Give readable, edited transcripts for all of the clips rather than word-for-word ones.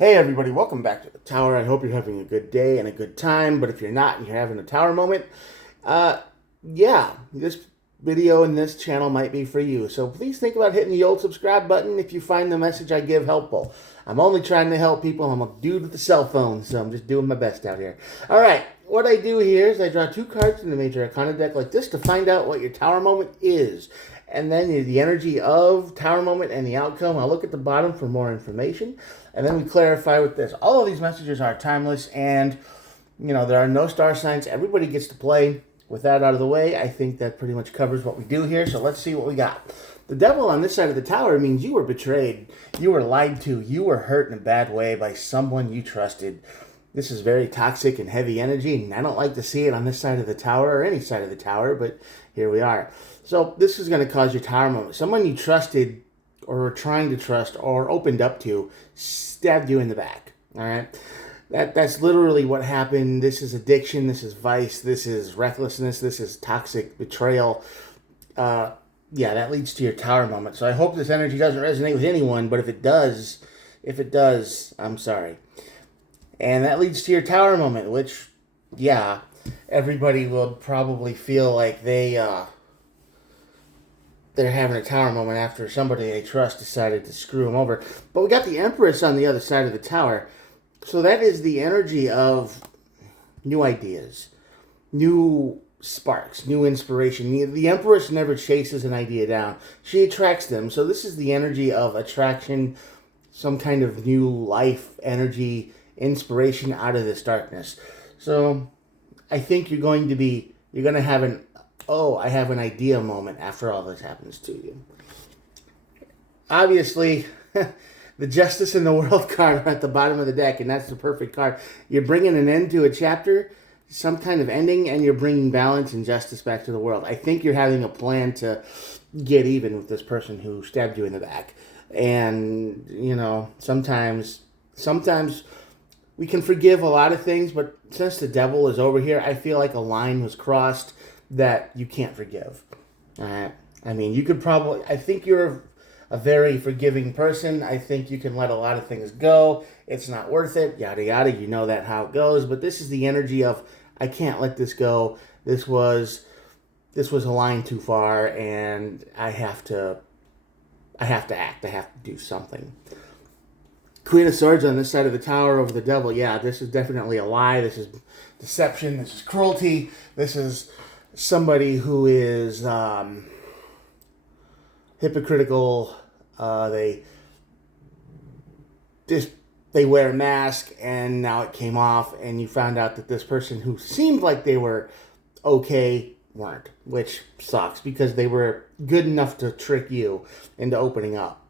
Hey everybody, welcome back to the tower. I hope you're having a good day and a good time, but if you're not and you're having a tower moment, uh, yeah, this video and this channel might be for you. So please think about hitting the old subscribe button if you find the message I give helpful. I'm only trying to help people. I'm a dude with a cell phone, so I'm just doing my best out here. All right, what I do here is I draw two cards in the Major Arcana deck like this to find out what your tower moment is. And then the energy of tower moment and the outcome. I'll look at the bottom for more information. And then we clarify with this. All of these messages are timeless, and there are no star signs. Everybody gets to play. With that out of the way, I think that pretty much covers what we do here. So let's see what we got. The devil on this side of the tower means you were betrayed. You were lied to. You were hurt in a bad way by someone you trusted. This is very toxic and heavy energy, and I don't like to see it on this side of the tower or any side of the tower, but here we are. So this is going to cause your tower moment. Someone you trusted or were trying to trust or opened up to stabbed you in the back. All right? That's literally what happened. This is addiction. This is vice. This is recklessness. This is toxic betrayal. Yeah, that leads to your tower moment. So I hope this energy doesn't resonate with anyone, but if it does, I'm sorry. And that leads to your tower moment, which, yeah, everybody will probably feel like they're having a tower moment after somebody they trust decided to screw them over. But we got the Empress on the other side of the tower. So that is the energy of new ideas, new sparks, new inspiration. The Empress never chases an idea down. She attracts them. So this is the energy of attraction, some kind of new life, energy, inspiration out of this darkness. So I think you're going to have an, oh, I have an idea moment after all this happens to you. Obviously, the Justice in the World card at the bottom of the deck, and that's the perfect card. You're bringing an end to a chapter, some kind of ending, and you're bringing balance and justice back to the world. I think you're having a plan to get even with this person who stabbed you in the back. And, sometimes we can forgive a lot of things, but since the devil is over here, I feel like a line was crossed that you can't forgive. All right? I mean, I think you're a very forgiving person. I think you can let a lot of things go. It's not worth it, yada, yada. You know that how it goes. But this is the energy of, I can't let this go. This was a line too far, and I have to act. I have to do something. Queen of Swords on this side of the tower over the devil. Yeah, this is definitely a lie. This is deception. This is cruelty. This is somebody who is hypocritical. They wear a mask, and now it came off, and you found out that this person who seemed like they were okay weren't, which sucks because they were good enough to trick you into opening up.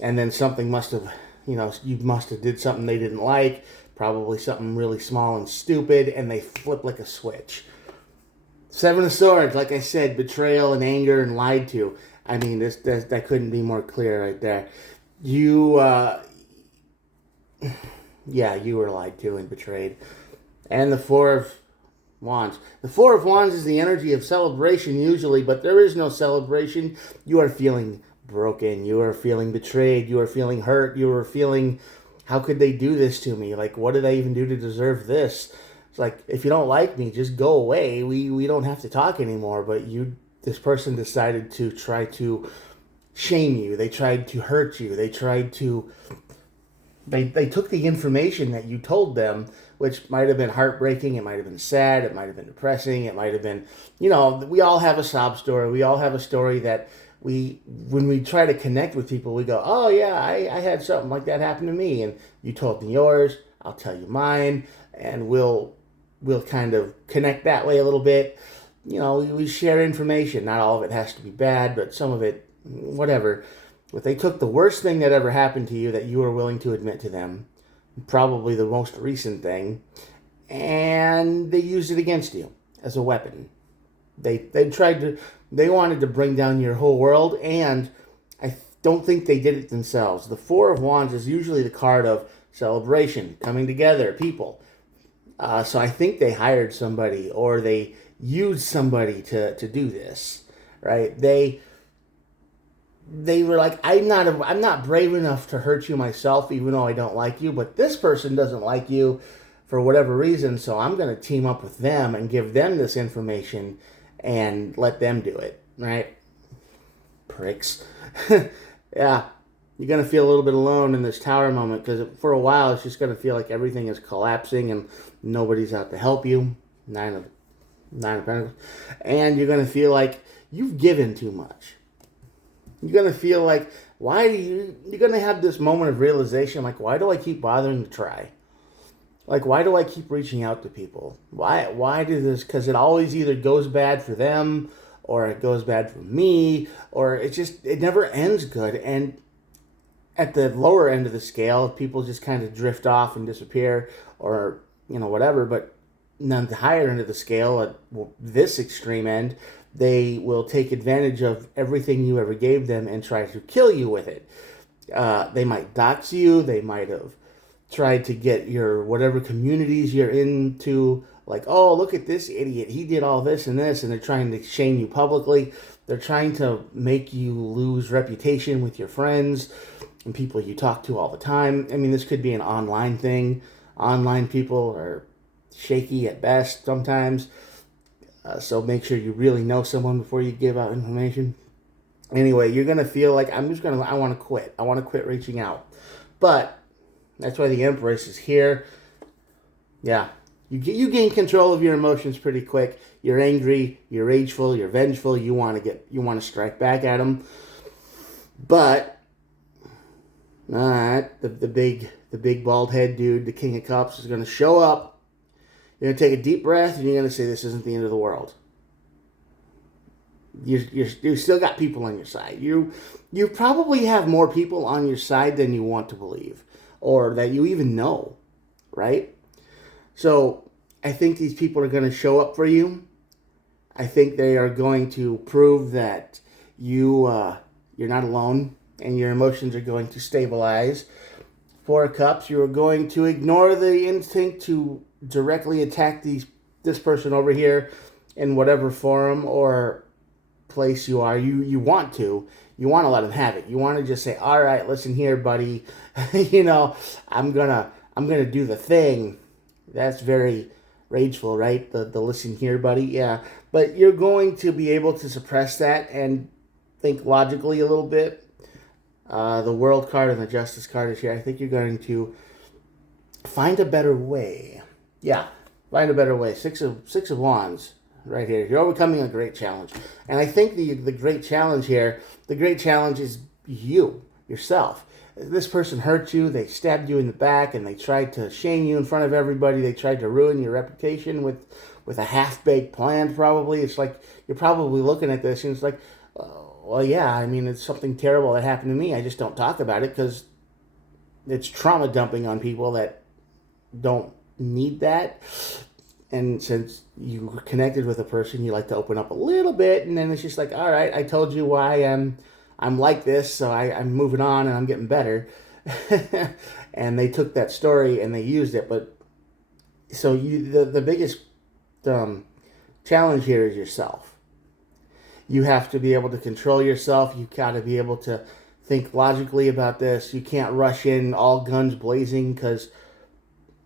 And then something must have, you must have did something they didn't like, probably something really small and stupid, and they flip like a switch. Seven of Swords, like I said, betrayal and anger and lied to. I mean, that couldn't be more clear right there. You were lied to and betrayed. And the Four of Wands. The Four of Wands is the energy of celebration usually, but there is no celebration. You are feeling broken. You are feeling betrayed. You are feeling hurt. You are feeling, how could they do this to me? Like, what did I even do to deserve this? It's like, if you don't like me, just go away. We don't have to talk anymore. But this person decided to try to shame you. They tried to hurt you. They took the information that you told them, which might have been heartbreaking. It might have been sad. It might have been depressing. It might have been, we all have a sob story. We all have a story that when we try to connect with people, we go, oh yeah, I had something like that happen to me. And you told me yours, I'll tell you mine, and we'll kind of connect that way a little bit. We share information. Not all of it has to be bad, but some of it, whatever. But they took the worst thing that ever happened to you that you were willing to admit to them, probably the most recent thing, and they used it against you as a weapon. They wanted to bring down your whole world, and I don't think they did it themselves. The Four of Wands is usually the card of celebration, coming together, people. So I think they hired somebody, or they used somebody to do this, right? they were like, I'm not brave enough to hurt you myself, even though I don't like you, but this person doesn't like you for whatever reason, so I'm going to team up with them and give them this information and let them do it, right? Pricks. Yeah, you're going to feel a little bit alone in this tower moment because for a while it's just going to feel like everything is collapsing and nobody's out to help you. Nine of Pentacles. And you're going to feel like you've given too much. You're going to feel like, you're going to have this moment of realization, like, why do I keep bothering to try? Like, why do I keep reaching out to people? Why do this? Because it always either goes bad for them or it goes bad for me, or it never ends good. And at the lower end of the scale, people just kind of drift off and disappear or, whatever. But on the higher end of the scale, at this extreme end, they will take advantage of everything you ever gave them and try to kill you with it. They might dox you. They might have tried to get your whatever communities you're into, like, oh, look at this idiot, he did all this and this, and they're trying to shame you publicly. They're trying to make you lose reputation with your friends and people you talk to all the time. I mean, this could be an online thing. Online people are shaky at best sometimes, so make sure you really know someone before you give out information. Anyway, you're going to feel like, I want to quit. I want to quit reaching out. But that's why the Empress is here. Yeah. You gain control of your emotions pretty quick. You're angry, you're rageful, you're vengeful, you want to strike back at them. But the big bald head dude, the King of Cups, is going to show up. You're going to take a deep breath and you're going to say, this isn't the end of the world. You still got people on your side. You probably have more people on your side than you want to believe, or that you even know, right? So I think these people are going to show up for you. I think they are going to prove that you're not alone and your emotions are going to stabilize. Four of Cups, you are going to ignore the instinct to directly attack this person over here in whatever forum or place you are. You want to let them have it. You want to just say, all right, listen here, buddy. I'm gonna do the thing. That's very rageful, right? The listen here, buddy. Yeah, but you're going to be able to suppress that and think logically a little bit. The World card and the Justice card is here. I think you're going to find a better way. Yeah, find a better way. Six of Wands. Right here, you're overcoming a great challenge, and I think the great challenge here, the great challenge is yourself. This person hurt you, they stabbed you in the back, and they tried to shame you in front of everybody. They tried to ruin your reputation with a half-baked plan, probably. It's like, you're probably looking at this, and it's like, well, yeah, I mean, it's something terrible that happened to me. I just don't talk about it, because it's trauma dumping on people that don't need that. And since you connected with a person, you like to open up a little bit, and then it's just like, all right, I told you why I'm like this, so I'm moving on and I'm getting better. And they took that story and they used it. But so the biggest challenge here is yourself. You have to be able to control yourself. You got to be able to think logically about this. You can't rush in all guns blazing, because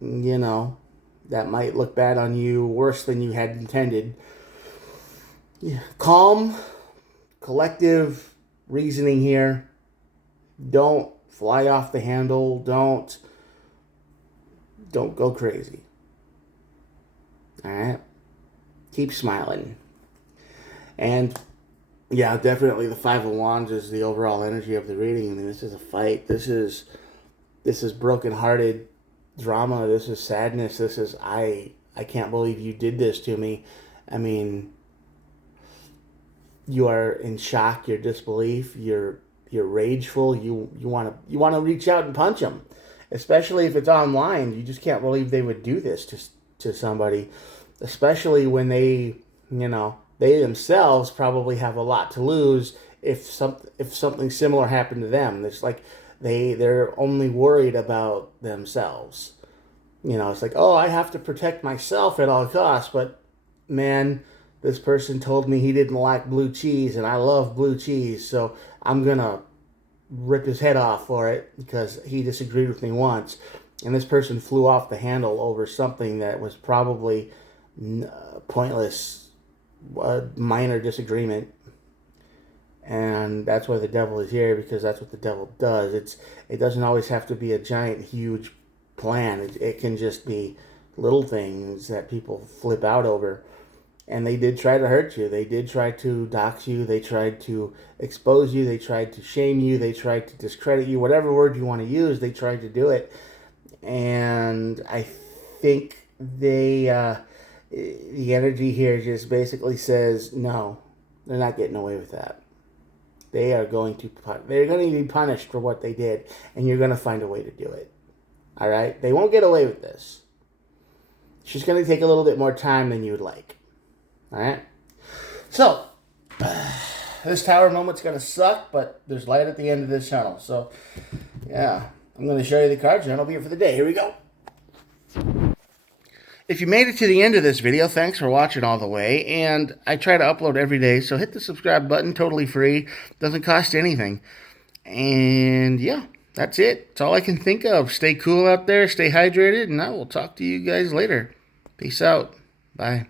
that might look bad on you, worse than you had intended. Yeah. Calm, collective reasoning here. Don't fly off the handle. Don't go crazy. All right? Keep smiling. And yeah, definitely the Five of Wands is the overall energy of the reading. I mean, this is a fight. This is brokenhearted drama. This is sadness. This is, I can't believe you did this to me. I mean, you are in shock, you're disbelief, you're rageful, you want to reach out and punch them, especially if it's online. You just can't believe they would do this to somebody, especially when they themselves probably have a lot to lose if something similar happened to them. It's like they're only worried about themselves. It's like, oh, I have to protect myself at all costs. But man, This person told me he didn't like blue cheese, and I love blue cheese, so I'm going to rip his head off for it because he disagreed with me once. And this person flew off the handle over something that was probably pointless, minor disagreement. And that's why the devil is here, because that's what the devil does. It doesn't always have to be a giant, huge plan. It can just be little things that people flip out over. And they did try to hurt you. They did try to dox you. They tried to expose you. They tried to shame you. They tried to discredit you. Whatever word you want to use, they tried to do it. And I think the energy here just basically says, no, they're not getting away with that. They're going to be punished for what they did, and you're going to find a way to do it. All right? They won't get away with this. It's just going to take a little bit more time than you would like. All right? So, this tower moment's going to suck, but there's light at the end of this tunnel. So, yeah, I'm going to show you the cards, and that'll be it for the day. Here we go. If you made it to the end of this video, thanks for watching all the way. And I try to upload every day, so hit the subscribe button, totally free. Doesn't cost anything. And yeah, that's it. That's all I can think of. Stay cool out there, stay hydrated, and I will talk to you guys later. Peace out. Bye.